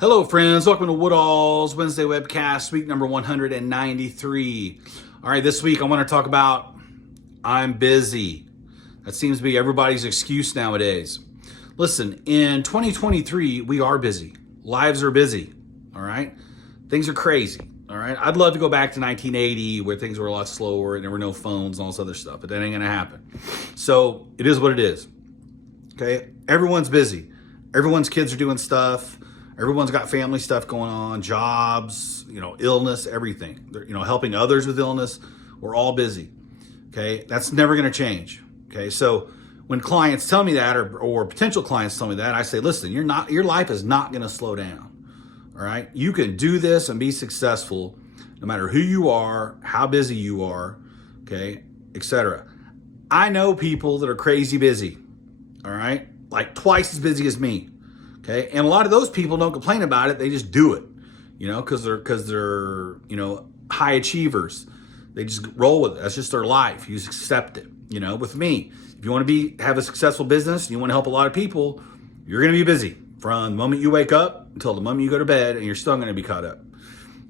Hello, friends. Welcome to Woodall's Wednesday Webcast, week number 193. All right, this week I want to talk about I'm busy. That seems to be everybody's excuse nowadays. Listen, in 2023, we are busy. Lives are busy. All right, things are crazy. All right, I'd love to go back to 1980 where things were a lot slower and there were no phones and all this other stuff, but that ain't going to happen. So it is what it is. Okay, everyone's busy. Everyone's kids are doing stuff. Everyone's got family stuff going on, jobs, illness, everything. They're, helping others with illness. We're all busy. Okay, that's never going to change. Okay, so when clients tell me that, or potential clients tell me that, I say, listen, your life is not going to slow down. All right, you can do this and be successful, no matter who you are, how busy you are, okay, etc. I know people that are crazy busy. All right, like twice as busy as me. Okay, and a lot of those people don't complain about it; they just do it, because they're high achievers. They just roll with it. That's just their life. You just accept it. With me, if you want to have a successful business, and you want to help a lot of people, you're going to be busy from the moment you wake up until the moment you go to bed, and you're still going to be caught up.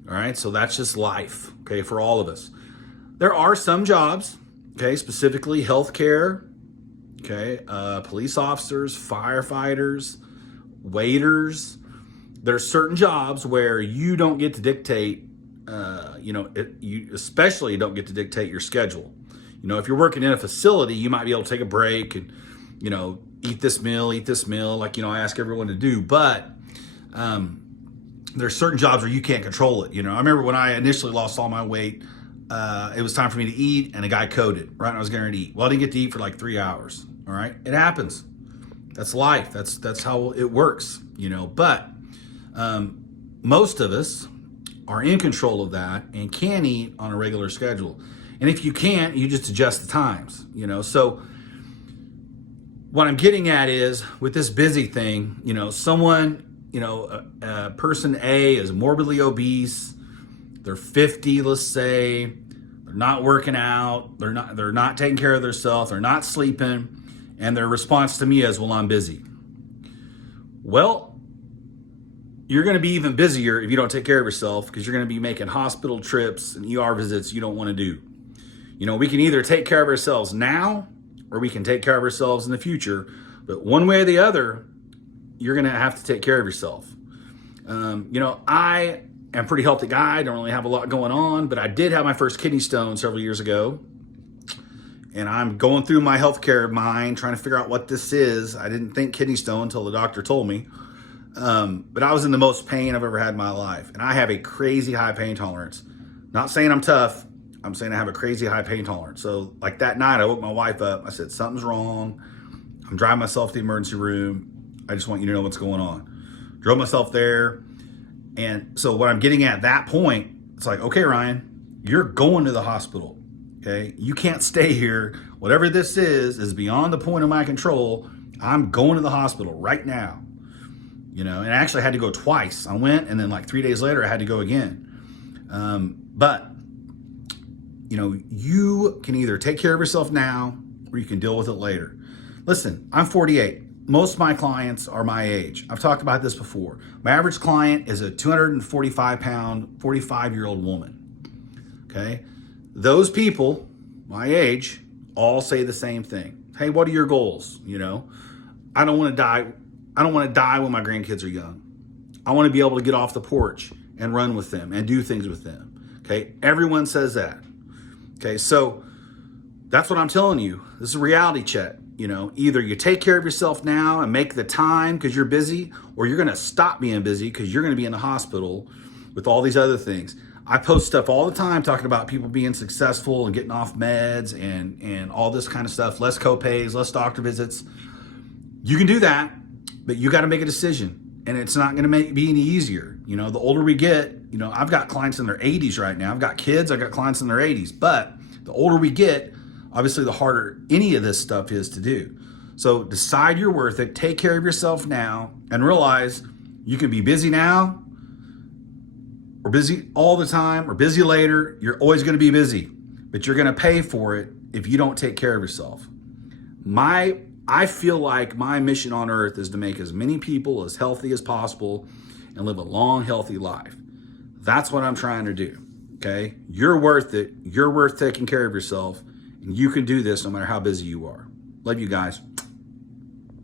All right, so that's just life. Okay, for all of us, there are some jobs. Okay, specifically healthcare. Okay, police officers, firefighters, waiters. There's certain jobs where you don't get to dictate, you especially don't get to dictate your schedule. If you're working in a facility, you might be able to take a break and, eat this meal, like, I ask everyone to do. But there's certain jobs where you can't control it. I remember when I initially lost all my weight, it was time for me to eat, and a guy coded, right? And I was going to eat. Well, I didn't get to eat for like 3 hours. All right. It happens. That's life. That's how it works, but most of us are in control of that and can eat on a regular schedule. And if you can't, you just adjust the times, So what I'm getting at is with this busy thing, someone, person A is morbidly obese. They're 50, let's say. They're not working out. They're not taking care of themselves. They're not sleeping. And their response to me is, well, I'm busy. Well, you're going to be even busier if you don't take care of yourself, because you're going to be making hospital trips and ER visits you don't want to do. We can either take care of ourselves now, or we can take care of ourselves in the future. But one way or the other, you're going to have to take care of yourself. I am a pretty healthy guy. I don't really have a lot going on, but I did have my first kidney stone several years ago. And I'm going through my healthcare mind, trying to figure out what this is. I didn't think kidney stone until the doctor told me. But I was in the most pain I've ever had in my life. And I have a crazy high pain tolerance. Not saying I'm tough. I'm saying I have a crazy high pain tolerance. So like that night, I woke my wife up. I said, something's wrong. I'm driving myself to the emergency room. I just want you to know what's going on. Drove myself there. And so what I'm getting at that point, it's like, okay, Ryan, you're going to the hospital. Okay, you can't stay here. Whatever this is beyond the point of my control. I'm going to the hospital right now. And I actually had to go twice. I went, and then like 3 days later, I had to go again. But you can either take care of yourself now, or you can deal with it later. Listen, I'm 48. Most of my clients are my age. I've talked about this before. My average client is a 245-pound, 45-year-old woman. Okay. Those people, my age, all say the same thing. Hey, what are your goals? I don't want to die. I don't want to die when my grandkids are young. I want to be able to get off the porch and run with them and do things with them. Okay. Everyone says that. Okay. So that's what I'm telling you. This is a reality check. Either you take care of yourself now and make the time because you're busy, or you're going to stop being busy because you're going to be in the hospital with all these other things. I post stuff all the time talking about people being successful and getting off meds and all this kind of stuff, less copays, less doctor visits. You can do that, but you got to make a decision, and it's not going to be any easier. The older we get, I've got clients in their 80s right now. I've got kids, I've got clients in their 80s, but the older we get, obviously the harder any of this stuff is to do. So decide you're worth it, take care of yourself now, and realize you can be busy now, or busy all the time, or busy later. You're always going to be busy, but you're going to pay for it if you don't take care of yourself. My I feel like my mission on earth is to make as many people as healthy as possible and live a long, healthy life. That's what I'm trying to do. Okay? You're worth it. You're worth taking care of yourself. And you can do this no matter how busy you are. Love you guys.